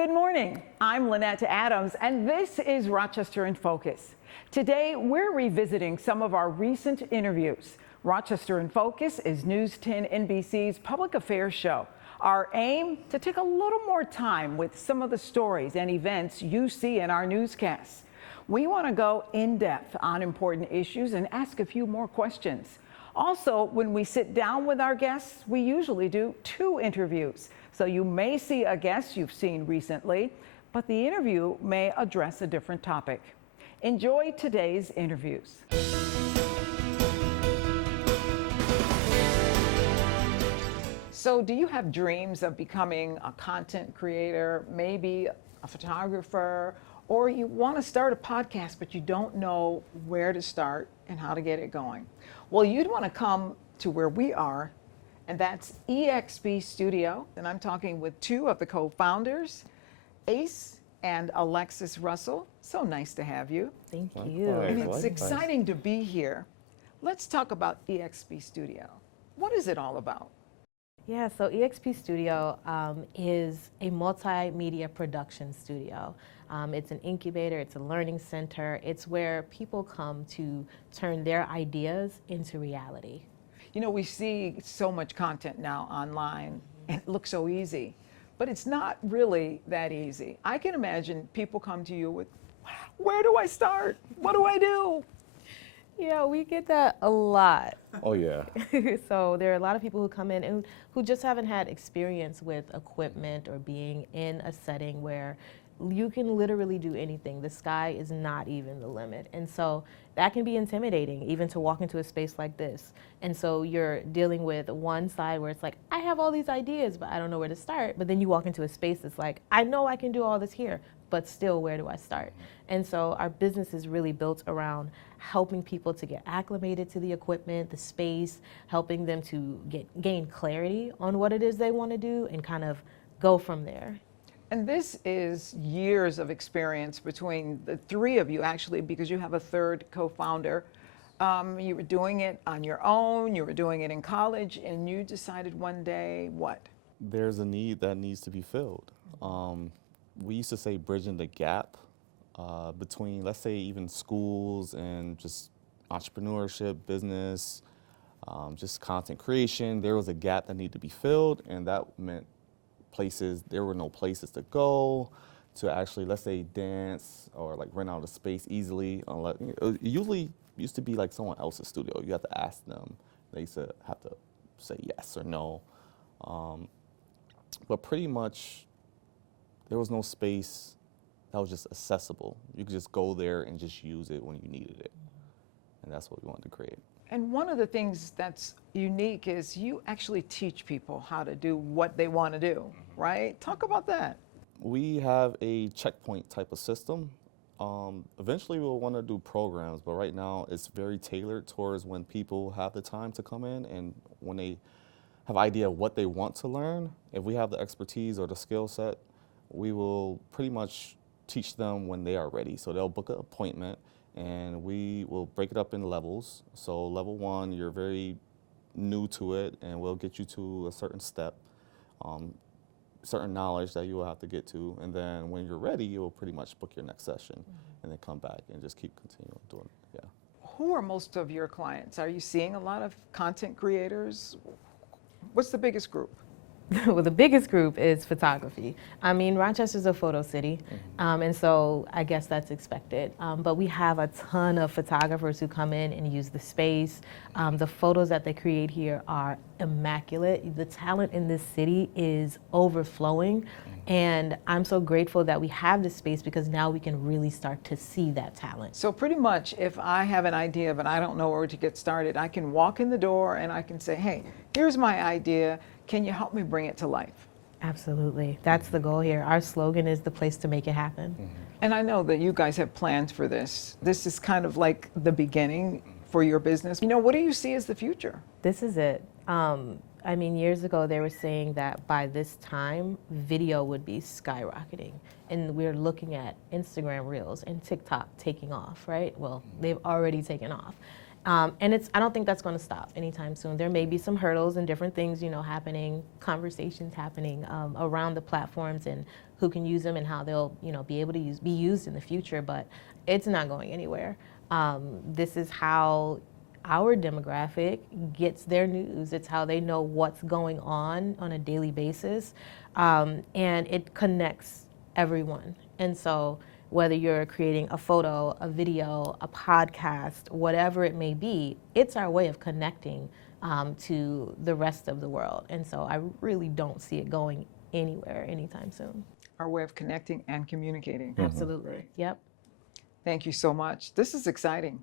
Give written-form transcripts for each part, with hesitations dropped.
Good morning. I'm Lynette Adams, and this is Rochester in Focus. Today, we're revisiting some of our recent interviews. Rochester in Focus is News 10 NBC's public affairs show. Our aim, to take a little more time with some of the stories and events you see in our newscasts. We want to go in depth on important issues and ask a few more questions. Also, when we sit down with our guests, we usually do 2 interviews. So you may see a guest you've seen recently, but the interview may address a different topic. Enjoy today's interviews. So do you have dreams of becoming a content creator, maybe a photographer, or you want to start a podcast, but you don't know where to start and how to get it going? Well, you'd want to come to where we are, and that's EXP Studio. And I'm talking with 2 of the co-founders, Ace and Alexis Russell. So nice to have you. Thank you. And it's exciting to be here. Let's talk about EXP Studio. What is it all about? Yeah, so EXP Studio is a multimedia production studio. It's an incubator, it's a learning center. It's where people come to turn their ideas into reality. You know, we see so much content now online, and it looks so easy, but it's not really that easy. I can imagine people come to you with, where do I start? What do I do? Yeah, we get that a lot. Oh, yeah. So there are a lot of people who come in and who just haven't had experience with equipment or being in a setting where you can literally do anything. The sky is not even the limit. And so that can be intimidating, even to walk into a space like this. And so you're dealing with one side where it's like, I have all these ideas, but I don't know where to start. But then you walk into a space that's like, I know I can do all this here, but still, where do I start? And so our business is really built around helping people to get acclimated to the equipment, the space, helping them to gain clarity on what it is they want to do and kind of go from there. And this is years of experience between the 3 of you, actually, because you have a 3rd co-founder. You were doing it on your own, you were doing it in college, and you decided one day, what? There's a need that needs to be filled. We used to say bridging the gap between, let's say, even schools and just entrepreneurship, business, just content creation. There was a gap that needed to be filled, and that meant there were no places to go to actually, let's say, dance or like rent out a space easily. It usually used to be like someone else's studio. You have to ask them. They used to have to say yes or no. But pretty much there was no space that was just accessible. You could just go there and just use it when you needed it. And that's what we wanted to create. And one of the things that's unique is you actually teach people how to do what they want to do, right? Talk about that. We have a checkpoint type of system. Eventually we'll want to do programs, but right now it's very tailored towards when people have the time to come in and when they have an idea of what they want to learn. If we have the expertise or the skill set, we will pretty much teach them when they are ready. So they'll book an appointment, and we will break it up in levels. So level 1, you're very new to it, and we'll get you to a certain step, certain knowledge that you will have to get to. And then when you're ready, you will pretty much book your next session and then come back and just keep continuing doing it. Yeah. Who are most of your clients? Are you seeing a lot of content creators? What's the biggest group? Well, the biggest group is photography. I mean, Rochester's a photo city, and so I guess that's expected. But we have a ton of photographers who come in and use the space. The photos that they create here are immaculate. The talent in this city is overflowing, and I'm so grateful that we have this space because now we can really start to see that talent. So pretty much, if I have an idea but I don't know where to get started, I can walk in the door and I can say, hey, here's my idea. Can you help me bring it to life? Absolutely. That's the goal here. Our slogan is the place to make it happen. And I know that you guys have plans for this. This is kind of like the beginning for your business. You know, what do you see as the future? This is it. I mean, years ago they were saying that by this time, video would be skyrocketing. And we're looking at Instagram Reels and TikTok taking off, right? Well, they've already taken off. And I don't think that's going to stop anytime soon. There may be some hurdles and different things, happening, conversations happening around the platforms and who can use them and how they'll, be able to be used in the future, but it's not going anywhere. This is how our demographic gets their news. It's how they know what's going on a daily basis, and it connects everyone. And so whether you're creating a photo, a video, a podcast, whatever it may be, it's our way of connecting to the rest of the world. And so I really don't see it going anywhere anytime soon. Our way of connecting and communicating. Absolutely. Yep. Thank you so much. This is exciting.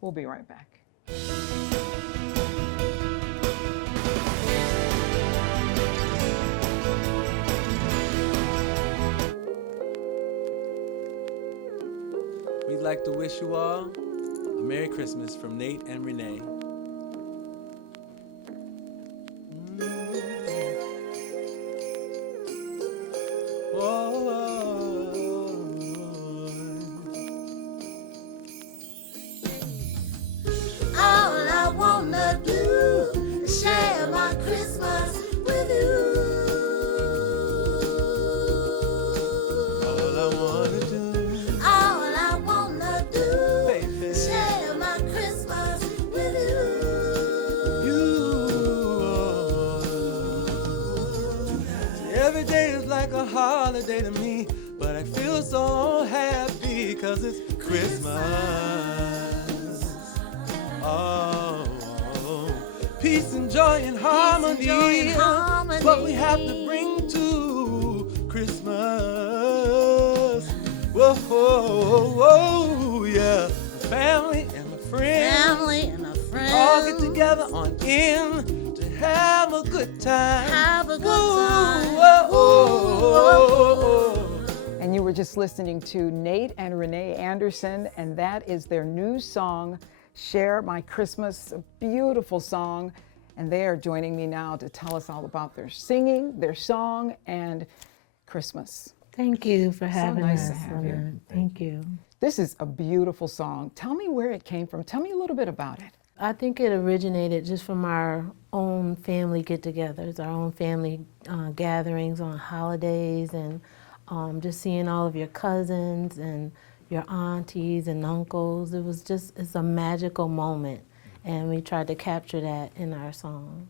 We'll be right back. We'd like to wish you all a Merry Christmas from Nate and Renee. All I wanna do is share my Christmas with you. All I wanna do, All I wanna do baby, is share my Christmas with you. Every day is like a holiday to me, but I feel so happy 'cause it's Christmas. Oh, peace and joy and harmony, is what we have to bring to Christmas. Whoa, whoa, whoa, yeah. The family and the friends Family and a friend. all get together on in to have a good time. Have a good Ooh, time. whoa, oh, oh. And you were just listening to Nate and Renee Anderson, and that is their new song, Share My Christmas, a beautiful song. And they are joining me now to tell us all about their singing, their song, and Christmas. Thank you for having nice to us. have you. Lynette. Thank you. This is a beautiful song. Tell me where it came from. Tell me a little bit about it. I think it originated just from our own family get-togethers, our own family gatherings on holidays, and just seeing all of your cousins and your aunties and uncles. It's a magical moment, and we tried to capture that in our song.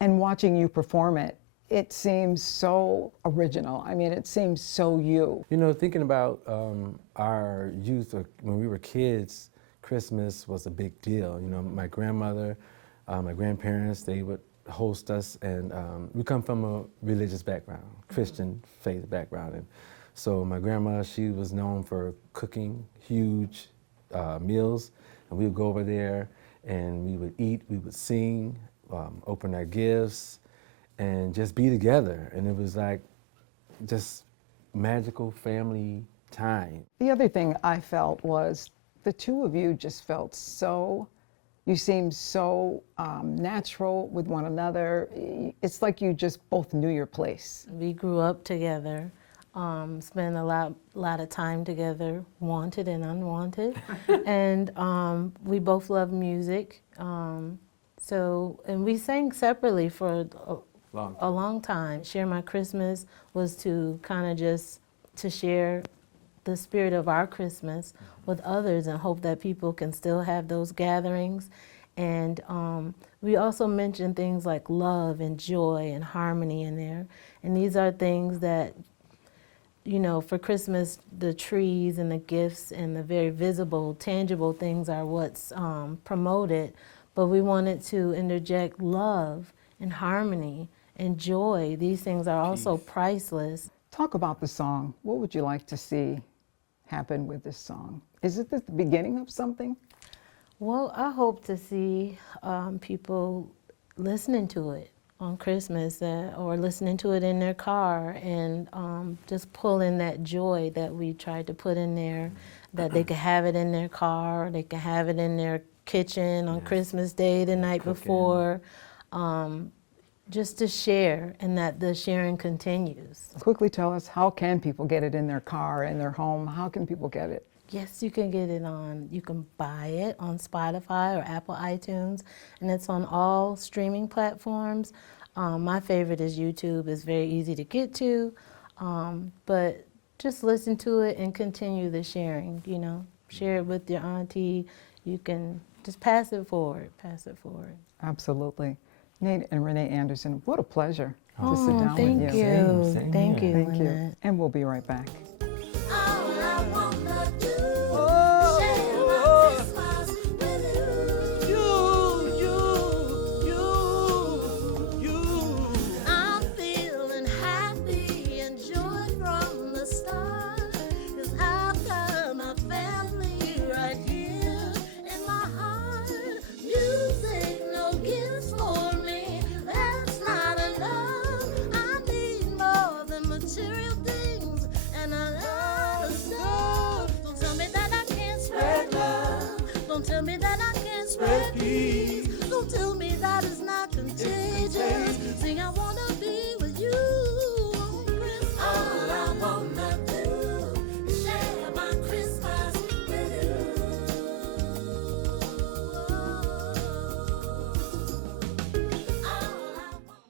And watching you perform it, it seems so original. I mean, it seems so you. You know, thinking about our youth, when we were kids, Christmas was a big deal. You know, my grandmother, my grandparents, they would host us, and we come from a religious background, Christian faith background. And so my grandma, she was known for cooking huge meals, and we would go over there and we would eat, we would sing, open our gifts, and just be together. And it was like just magical family time. The other thing I felt was the two of you just felt you seemed so natural with one another. It's like you just both knew your place. We grew up together, spent a lot of time together, wanted and unwanted, and we both love music. And we sang separately for a long time. Share My Christmas was to kind of just to share the spirit of our Christmas with others and hope that people can still have those gatherings. And we also mentioned things like love and joy and harmony in there. And these are things that, you know, for Christmas, the trees and the gifts and the very visible, tangible things are what's promoted. But we wanted to interject love and harmony and joy. These things are also priceless. Talk about the song. What would you like to see happen with this song? Is it the beginning of something? Well, I hope to see people listening to it on Christmas or listening to it in their car and just pull in that joy that we tried to put in there, that they could have it in their car, they could have it in their kitchen on Christmas Day the night before, just to share, and that the sharing continues. Quickly tell us, how can people get it in their car, in their home? How can people get it? Yes, you can get it you can buy it on Spotify or Apple iTunes, and it's on all streaming platforms. My favorite is YouTube. It's very easy to get to. But just listen to it and continue the sharing, you know. Share it with your auntie. You can just pass it forward, pass it forward. Absolutely. Nate and Renee Anderson, what a pleasure to sit down Thank with you. you. Same Thank here. you, Thank you. Lynette. And we'll be right back. All I wanna do Oh, is share my Christmas with you. I'm feeling happy and joy from the start, 'cause I've got my family right here in my heart. Music, no gifts for me, that's not enough. I need more than material things and a lot of stuff. Don't tell me that I can't spread love. Don't tell me that I can't spread peace. Don't tell me that it's not contagious. Sing, I wanna be with you on Christmas. All I wanna do is share my Christmas with you. All I want.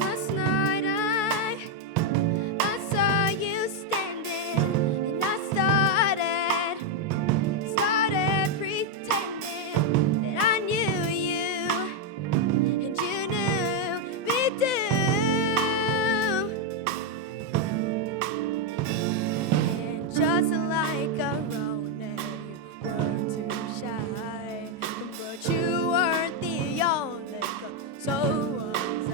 Last night I saw you standing, and I started pretending that I knew you, and you knew me too. And just like a rodent, you were too shy, but you weren't the only girl, so was I.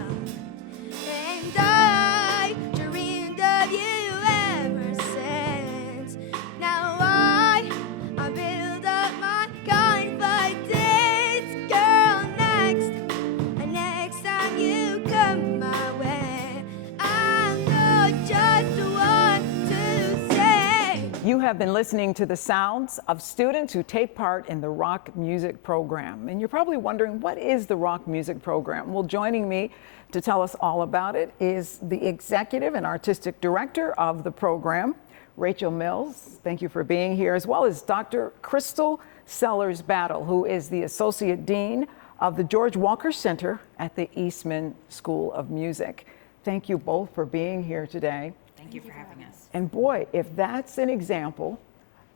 And I dreamed of you ever since. Now I build up my confidence, girl. Next time you come my way, I know just what to say. You have been listening to the sounds of students who take part in the rock music program. And you're probably wondering, what is the rock music program? Well, joining me to tell us all about it is the executive and artistic director of the program, Rachel Mills. Thank you for being here, as well as Dr. Crystal Sellers-Battle, who is the associate dean of the George Walker Center at the Eastman School of Music. Thank you both for being here today. Thank you for having us. And boy, if that's an example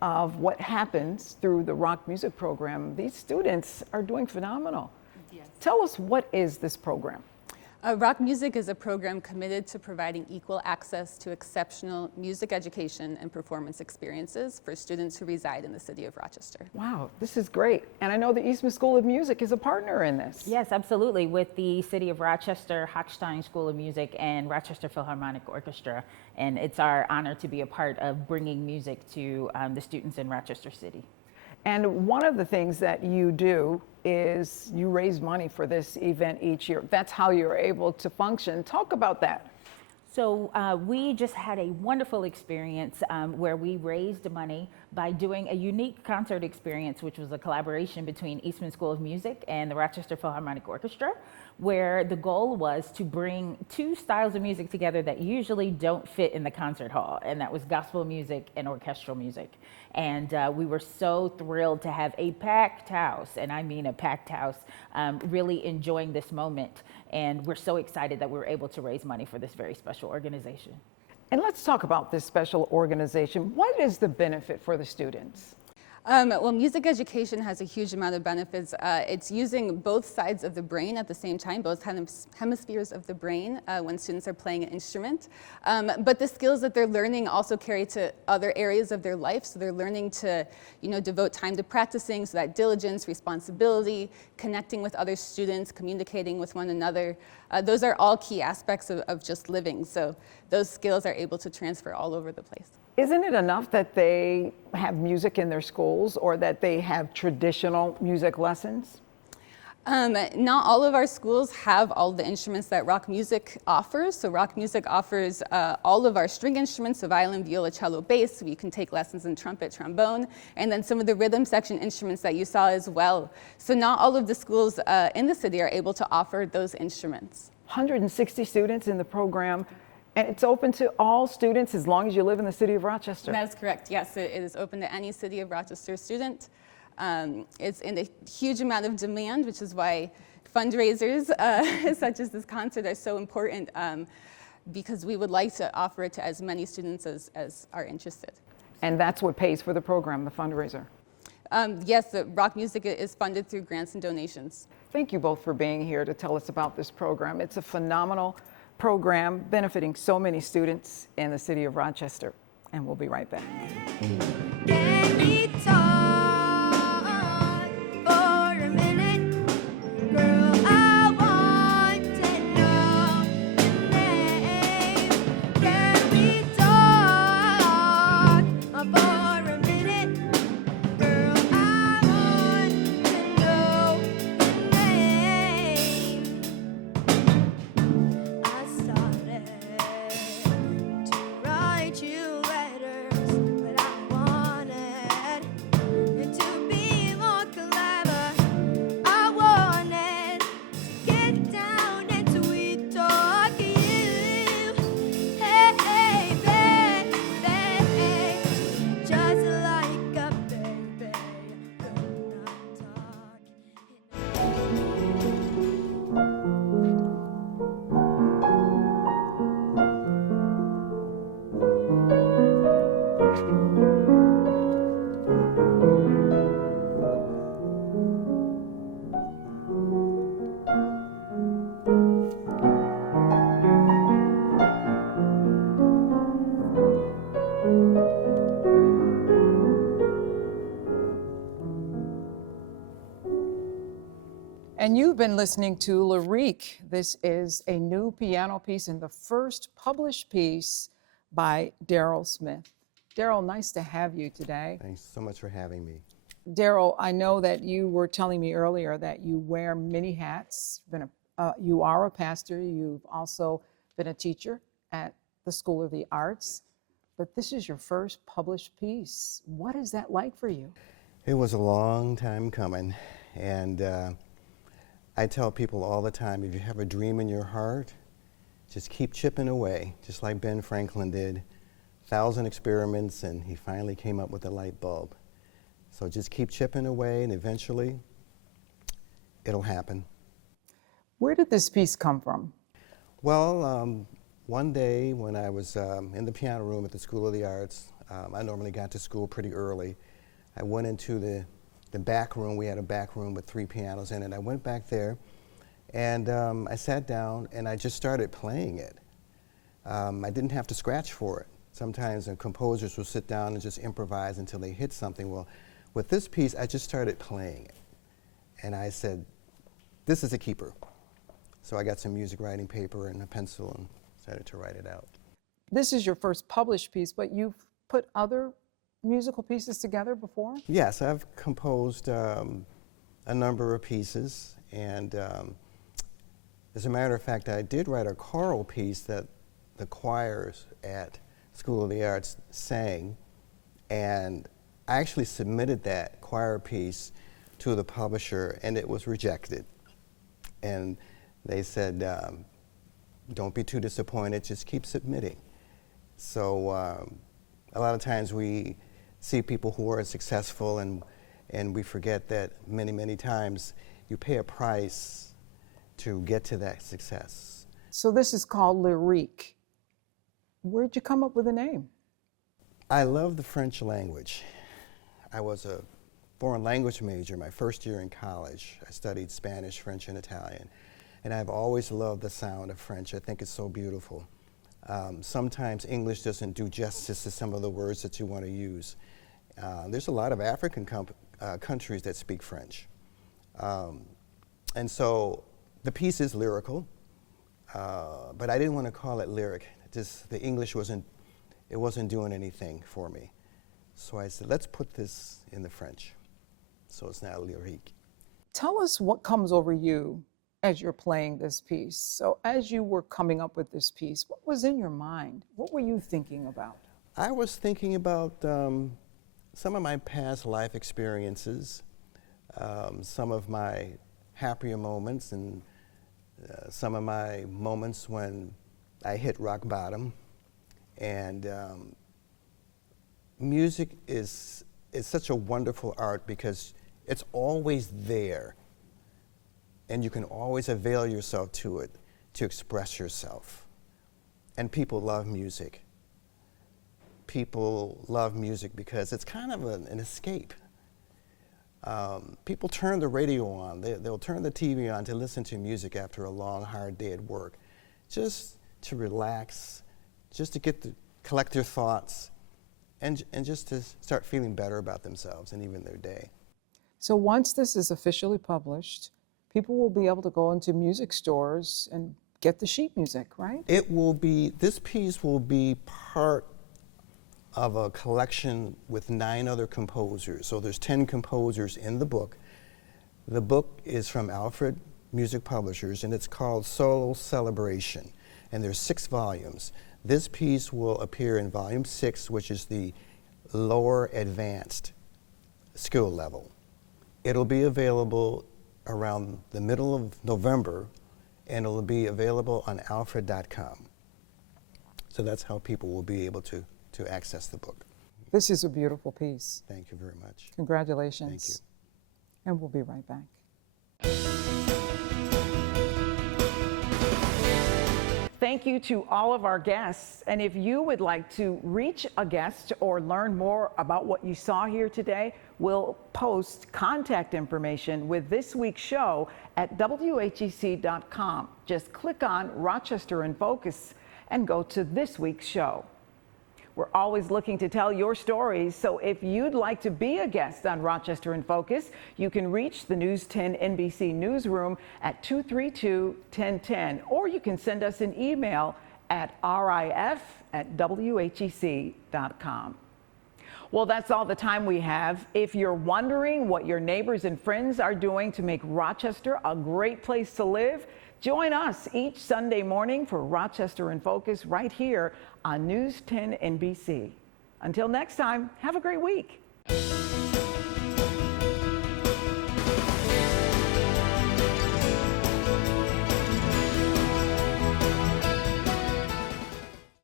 of what happens through the rock music program, these students are doing phenomenal. Yes. Tell us, what is this program? Rock Music is a program committed to providing equal access to exceptional music education and performance experiences for students who reside in the city of Rochester. Wow, this is great. And I know the Eastman School of Music is a partner in this. Yes, absolutely. With the City of Rochester, Hochstein School of Music, and Rochester Philharmonic Orchestra. And it's our honor to be a part of bringing music to the students in Rochester City. And one of the things that you do is you raise money for this event each year. That's how you're able to function. Talk about that. So we just had a wonderful experience where we raised money by doing a unique concert experience, which was a collaboration between Eastman School of Music and the Rochester Philharmonic Orchestra, where the goal was to bring two styles of music together that usually don't fit in the concert hall, and that was gospel music and orchestral music. And we were so thrilled to have a packed house, and I mean a packed house, really enjoying this moment. And we're so excited that we were able to raise money for this very special organization. And let's talk about this special organization. What is the benefit for the students? Well, music education has a huge amount of benefits. It's using both sides of the brain at the same time, both hemispheres of the brain when students are playing an instrument. But the skills that they're learning also carry to other areas of their life. So they're learning to, devote time to practicing, so that diligence, responsibility, connecting with other students, communicating with one another. Those are all key aspects of just living. So those skills are able to transfer all over the place. Isn't it enough that they have music in their schools or that they have traditional music lessons? Not all of our schools have all the instruments that rock music offers. So rock music offers all of our string instruments, so violin, viola, cello, bass. So you can take lessons in trumpet, trombone, and then some of the rhythm section instruments that you saw as well. So not all of the schools in the city are able to offer those instruments. 160 students in the program. And it's open to all students as long as you live in the city of Rochester. That is correct. Yes, it is open to any City of Rochester student. It's in a huge amount of demand, which is why fundraisers such as this concert are so important, because we would like to offer it to as many students as are interested. And that's what pays for the program, the fundraiser. Yes, the rock music is funded through grants and donations. Thank you both for being here to tell us about this program. It's a phenomenal program benefiting so many students in the city of Rochester. And we'll be right back. Can we talk for a minute? Girl, I want to know your name. Can we talk for a minute? Girl, I want to know your name. I started to write you letters, but I wanted to be more clever. I wanted to get down and sweet talk you. Hey, baby, just like a baby, could not talk. And you've been listening to Lyrique. This is a new piano piece and the first published piece by Daryl Smith. Daryl, nice to have you today. Thanks so much for having me. Daryl, I know that you were telling me earlier that you wear many hats. You are a pastor. You've also been a teacher at the School of the Arts. But this is your first published piece. What is that like for you? It was a long time coming, and I tell people all the time, if you have a dream in your heart, just keep chipping away, just like Ben Franklin did. 1,000 experiments, and he finally came up with a light bulb. So just keep chipping away, and eventually it'll happen. Where did this piece come from? Well, one day when I was in the piano room at the School of the Arts, I normally got to school pretty early. I went into the back room. We had a back room with 3 pianos in it. I went back there, and I sat down, and I just started playing it. I didn't have to scratch for it. Sometimes composers will sit down and just improvise until they hit something. Well, with this piece, I just started playing it. And I said, this is a keeper. So I got some music writing paper and a pencil and started to write it out. This is your first published piece, but you've put other musical pieces together before? Yes, I've composed a number of pieces. And as a matter of fact, I did write a choral piece that the choirs at School of the Arts sang, and I actually submitted that choir piece to the publisher, and it was rejected. And they said, don't be too disappointed, just keep submitting. So a lot of times we see people who are successful, and we forget that many, many times you pay a price to get to that success. So this is called Lyrique. Where'd you come up with the name? I love the French language. I was a foreign language major my first year in college. I studied Spanish, French, and Italian. And I've always loved the sound of French. I think it's so beautiful. Sometimes English doesn't do justice to some of the words that you want to use. There's a lot of African countries that speak French. And so the piece is lyrical, but I didn't want to call it lyric. Just the English wasn't doing anything for me. So I said, let's put this in the French. So it's now Lyrique. Tell us what comes over you as you're playing this piece. So as you were coming up with this piece, what was in your mind? What were you thinking about? I was thinking about some of my past life experiences, some of my happier moments, and some of my moments when I hit rock bottom, and music is such a wonderful art because it's always there, and you can always avail yourself to it to express yourself. And people love music. People love music because it's kind of an escape. People turn the radio on, they'll turn the TV on to listen to music after a long, hard day at work, just to relax, just to collect their thoughts, and just to start feeling better about themselves and even their day. So once this is officially published, people will be able to go into music stores and get the sheet music, right? This piece will be part of a collection with 9 other composers. So there's 10 composers in the book. The book is from Alfred Music Publishers, and it's called Solo Celebration, and there's 6 volumes. This piece will appear in volume 6, which is the lower advanced skill level. It'll be available around the middle of November, and it'll be available on alfred.com. So that's how people will be able to access the book. This is a beautiful piece. Thank you very much. Congratulations. Thank you. And we'll be right back. Thank you to all of our guests. And if you would like to reach a guest or learn more about what you saw here today, we'll post contact information with this week's show at WHEC.com. Just click on Rochester in Focus and go to this week's show. We're always looking to tell your stories, so if you'd like to be a guest on Rochester in Focus, you can reach the News 10 NBC Newsroom at 232-1010, or you can send us an email at rif@whec.com. Well, that's all the time we have. If you're wondering what your neighbors and friends are doing to make Rochester a great place to live, join us each Sunday morning for Rochester in Focus right here on News 10 NBC. Until next time, have a great week.